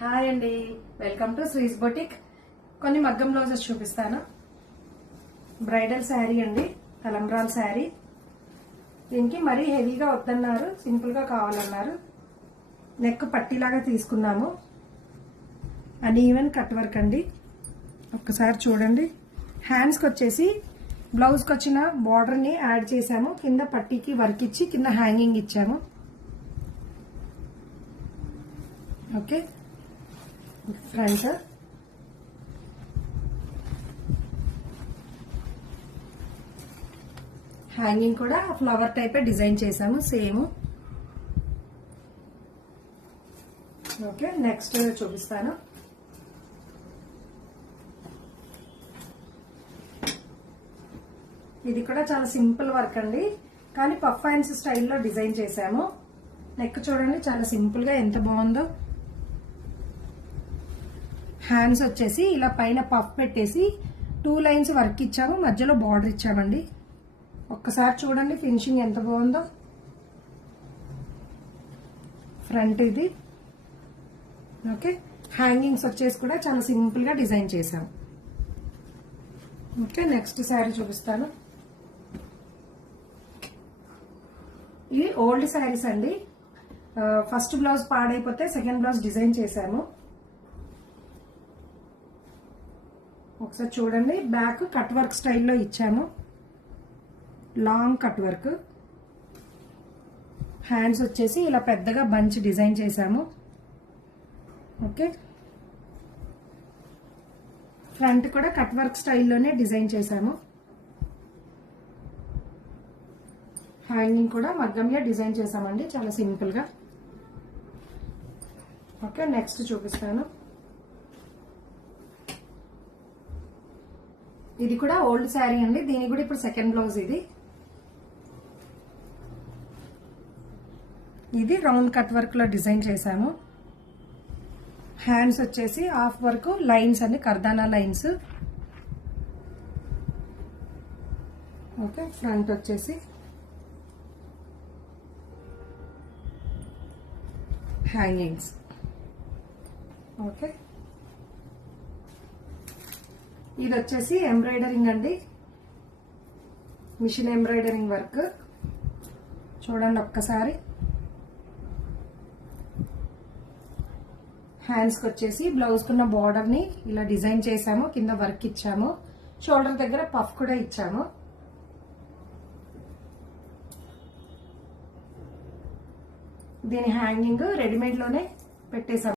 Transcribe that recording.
Hi అండి, welcome to శ్రీస్ boutique. కొన్ని మగ్గం బ్లౌజెస్ చూపిస్తాను. బ్రైడల్ శారీ అండి, తలంబ్రాల్ శారీ. దీనికి మరీ హెవీగా వద్దన్నారు, సింపుల్ గా కావాలన్నారు. నెక్ పట్టీలాగా తీసుకున్నాము. అన్ఈవెన్ కట్ వర్క్ అండి. ఒక్కసారి చూడండి. హ్యాండ్స్కి వచ్చేసి బ్లౌజ్కి వచ్చిన బార్డర్ని యాడ్ చేసాము. కింద పట్టీకి వర్క్ ఇచ్చి కింద హ్యాంగింగ్ ఇచ్చాము. ఓకే, ఫ్రంట్ హ్యాంగింగ్ కూడా ఫ్లవర్ టైప్ డిజైన్ చేసాము సేమ్. ఓకే, నెక్స్ట్ చూపిస్తాను. ఇది కూడా చాలా సింపుల్ వర్క్ అండి, కానీ పఫ్ హ్యాండ్స్ స్టైల్లో డిజైన్ చేసాము. నెక్ చూడండి చాలా సింపుల్ గా ఎంత బాగుందో. హ్యాండ్స్ వచ్చేసి ఇలా పైన పఫ్ పెట్టేసి 2 లైన్స్ వర్క్ ఇచ్చాము, మధ్యలో బార్డర్ ఇచ్చామండి. ఒక్కసారి చూడండి ఫినిషింగ్ ఎంత బాగుందో. ఫ్రంట్ ఇది. ఓకే, హ్యాంగింగ్స్ వచ్చేసి కూడా చాలా సింపుల్ గా డిజైన్ చేసాము. ఓకే, నెక్స్ట్ శారీ చూపిస్తాను. ఇవి ఓల్డ్ శారీస్ అండి. ఫస్ట్ బ్లౌజ్ పాడైపోతే సెకండ్ బ్లౌజ్ డిజైన్ చేశాము. ఒకసారి చూడండి. బ్యాక్ కట్ వర్క్ స్టైల్లో ఇచ్చాము, లాంగ్ కట్ వర్క్. హ్యాండ్స్ వచ్చేసి ఇలా పెద్దగా బంచ్ డిజైన్ చేశాము. ఓకే, ఫ్రంట్ కూడా కట్ వర్క్ స్టైల్లోనే డిజైన్ చేశాము. హ్యాంగింగ్ కూడా మగ్గంగా డిజైన్ చేశామండి, చాలా సింపుల్ గా. ఓకే, నెక్స్ట్ చూపిస్తాను. ఇది కూడా ఓల్డ్ శారీ అండి, దీనికి కూడా ఇప్పుడు సెకండ్ బ్లౌజ్. ఇది రౌండ్ కట్ వర్క్ లో డిజైన్ చేశాము. హ్యాండ్స్ వచ్చేసి హాఫ్ వర్క్ లైన్స్ అన్ని కర్దానా లైన్స్. ఓకే, ఫ్రంట్ వచ్చేసి హ్యాంగింగ్స్. ఓకే, ఇది వచ్చేసి ఎంబ్రాయిడరింగ్ అండి, మిషన్ ఎంబ్రాయిడరింగ్ వర్క్. చూడండి ఒక్కసారి. హ్యాండ్స్కి వచ్చేసి బ్లౌజ్ కున్న బార్డర్ ని ఇలా డిజైన్ చేసాము, కింద వర్క్ ఇచ్చాము, షోల్డర్ దగ్గర పఫ్ కూడా ఇచ్చాము. దీని హ్యాంగింగ్ రెడీమేడ్ లోనే పెట్టేసాము.